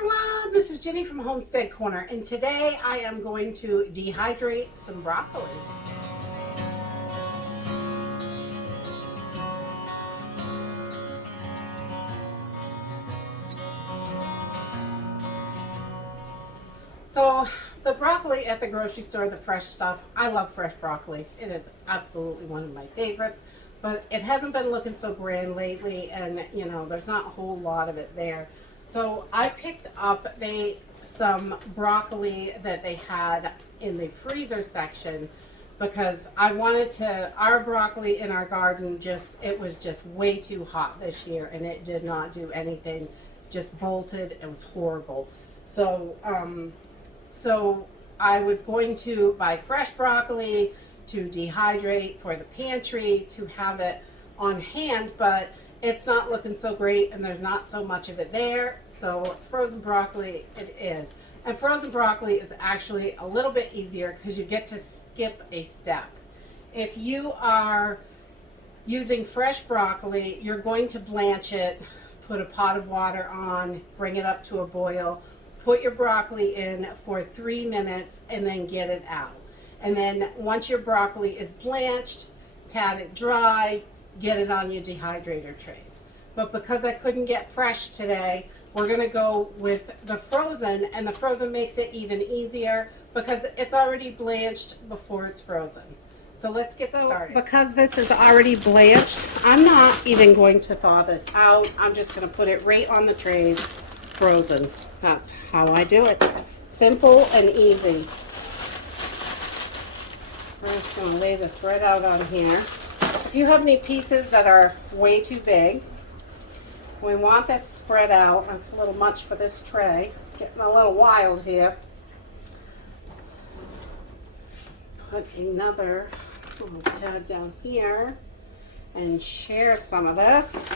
everyone, this is Jenny from Homestead Corner, and today I am going to dehydrate some broccoli. So the broccoli at the grocery store, the fresh stuff, I love fresh broccoli. It is absolutely one of my favorites, but it hasn't been looking so grand lately, and you know, there's not a whole lot of it there. So I picked up some broccoli that they had in the freezer section because I wanted to, our broccoli in our garden it was just way too hot this year and it did not do anything, just bolted. It was horrible. So I was going to buy fresh broccoli to dehydrate for the pantry to have it on hand, but it's not looking so great and there's not so much of it there. So frozen broccoli it is. And frozen broccoli is actually a little bit easier because you get to skip a step. If you are using fresh broccoli, you're going to blanch it, put a pot of water on, bring it up to a boil, put your broccoli in for 3 minutes and then get it out. And then once your broccoli is blanched, pat it dry, get it on your dehydrator trays. But because I couldn't get fresh today, we're going to go with the frozen, and the frozen makes it even easier because it's already blanched before it's frozen. So let's get started. Because this is already blanched, I'm not even going to thaw this out. I'm just going to put it right on the trays, frozen. That's how I do it. Simple and easy. We're just going to lay this right out on here. If you have any pieces that are way too big, we want this spread out. That's a little much for this tray. Getting a little wild here. Put another little pad down here and share some of this.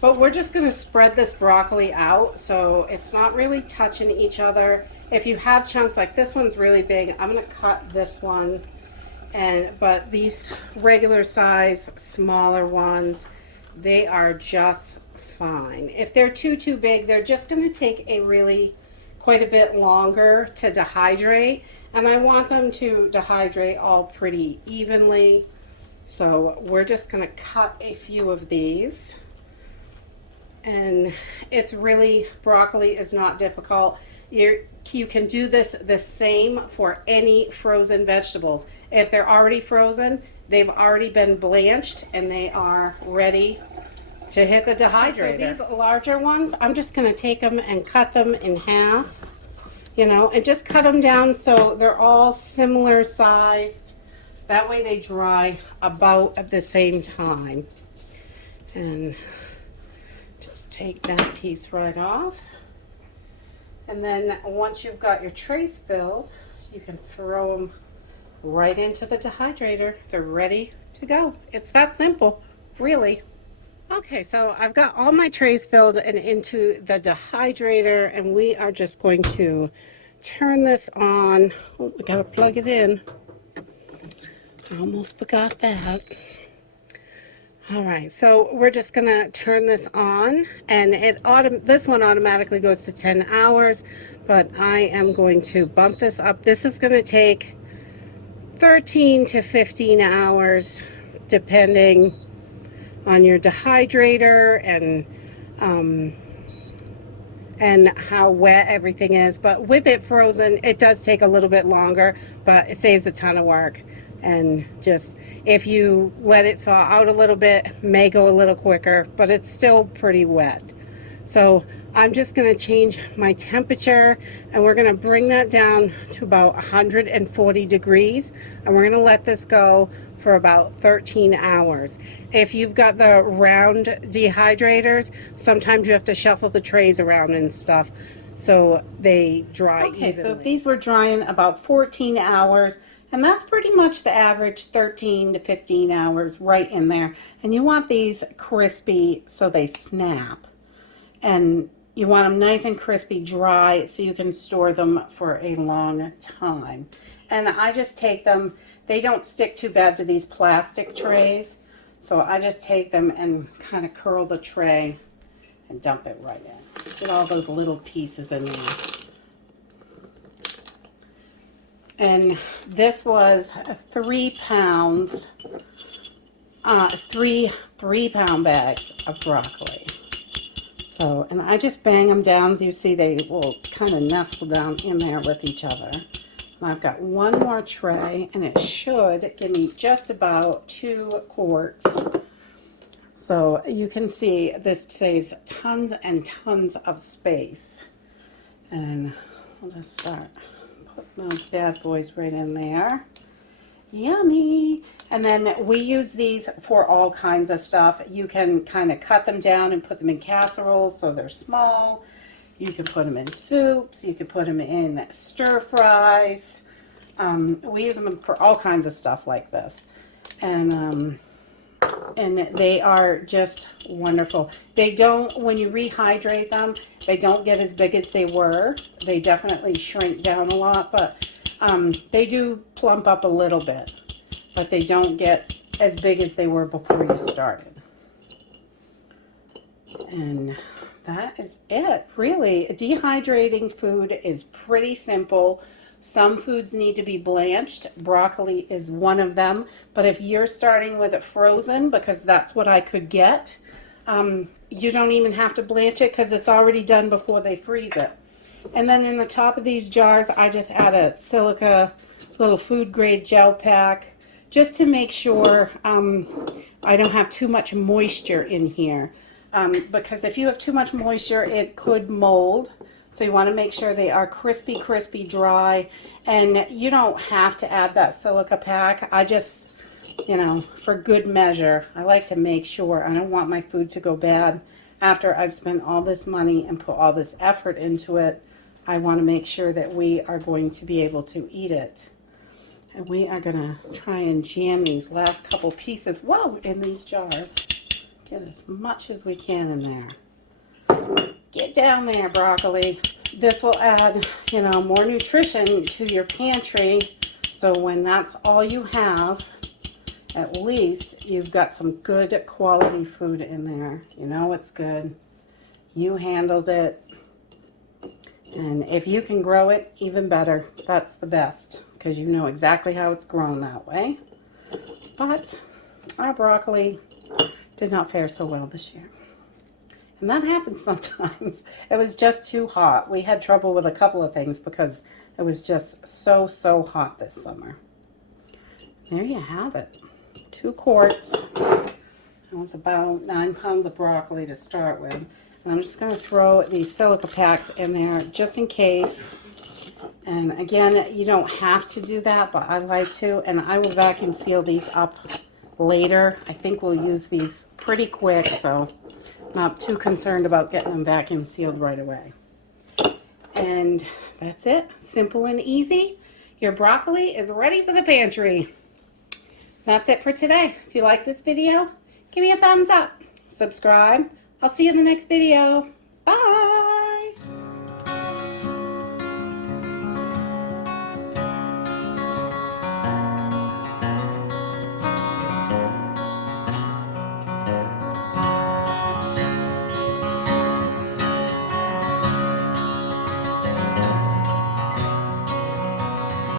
But we're just going to spread this broccoli out so it's not really touching each other. If you have chunks like this one's really big, I'm going to cut this one. But these regular size, smaller ones, they are just fine. If they're too big, they're just going to take quite a bit longer to dehydrate. And I want them to dehydrate all pretty evenly. So we're just going to cut a few of these. And it's really, broccoli is not difficult. You can do this the same for any frozen vegetables. If they're already frozen, they've already been blanched and they are ready to hit the dehydrator. So these larger ones, I'm just going to take them and cut them in half, and just cut them down so they're all similar sized. That way they dry about at the same time. And just take that piece right off. And then once you've got your trays filled, you can throw them right into the dehydrator. They're ready to go. It's that simple, really. Okay, so I've got all my trays filled and into the dehydrator, and we are just going to turn this on. Oh, we gotta plug it in. I almost forgot that. All right, so we're just gonna turn this on, and this one automatically goes to 10 hours, but I am going to bump this up. This is gonna take 13 to 15 hours, depending on your dehydrator and how wet everything is. But with it frozen, it does take a little bit longer, but it saves a ton of work. And just, if you let it thaw out a little bit, may go a little quicker, but it's still pretty wet. So I'm just going to change my temperature, and we're going to bring that down to about 140 degrees, and we're going to let this go for about 13 hours. If you've got the round dehydrators, sometimes you have to shuffle the trays around and stuff so they dry evenly. So these were drying about 14 hours. And that's pretty much the average, 13 to 15 hours, right in there. And you want these crispy so they snap. And you want them nice and crispy, dry, so you can store them for a long time. And I just take them, they don't stick too bad to these plastic trays. So I just take them and kind of curl the tray and dump it right in. Get all those little pieces in there. And this was 3 pounds, 3 pound bags of broccoli. So, and I just bang them down. As you see, they will kind of nestle down in there with each other. And I've got one more tray, and it should give me just about 2 quarts. So you can see this saves tons and tons of space. And I'll just start putting those bad boys right in there. Yummy. And then we use these for all kinds of stuff. You can kind of cut them down and put them in casseroles so they're small. You can put them in soups. You can put them in stir fries. We use them for all kinds of stuff like this. And they are just wonderful. They don't, when you rehydrate them, they don't get as big as they were. They definitely shrink down a lot, but they do plump up a little bit, but they don't get as big as they were before you started. And that is it, really. Dehydrating food is pretty simple. Some foods need to be blanched. Broccoli is one of them. But if you're starting with it frozen, because that's what I could get, you don't even have to blanch it because it's already done before they freeze it. And then in the top of these jars, I just add a silica little food grade gel pack just to make sure I don't have too much moisture in here. Because if you have too much moisture, it could mold. So you want to make sure they are crispy, crispy, dry. And you don't have to add that silica pack. I just, you know, for good measure, I like to make sure I don't want my food to go bad after I've spent all this money and put all this effort into it. I want to make sure that we are going to be able to eat it. And we are going to try and jam these last couple pieces, whoa, in these jars. Get as much as we can in there. Get down there, broccoli. This will add, you know, more nutrition to your pantry. So when that's all you have, at least you've got some good quality food in there. You know it's good. You handled it. And if you can grow it, even better. That's the best, because you know exactly how it's grown that way. But our broccoli did not fare so well this year. And that happens sometimes. It was just too hot. We had trouble with a couple of things because it was just so hot this summer. There you have it. 2 quarts. That was about 9 pounds of broccoli to start with. And I'm just going to throw these silica packs in there just in case. And again, you don't have to do that, but I like to. And I will vacuum seal these up later. I think we'll use these pretty quick, so not too concerned about getting them vacuum sealed right away. And that's it. Simple and easy. Your broccoli is ready for the pantry. That's it for today. If you like this video, give me a thumbs up. Subscribe. I'll see you in the next video. Bye.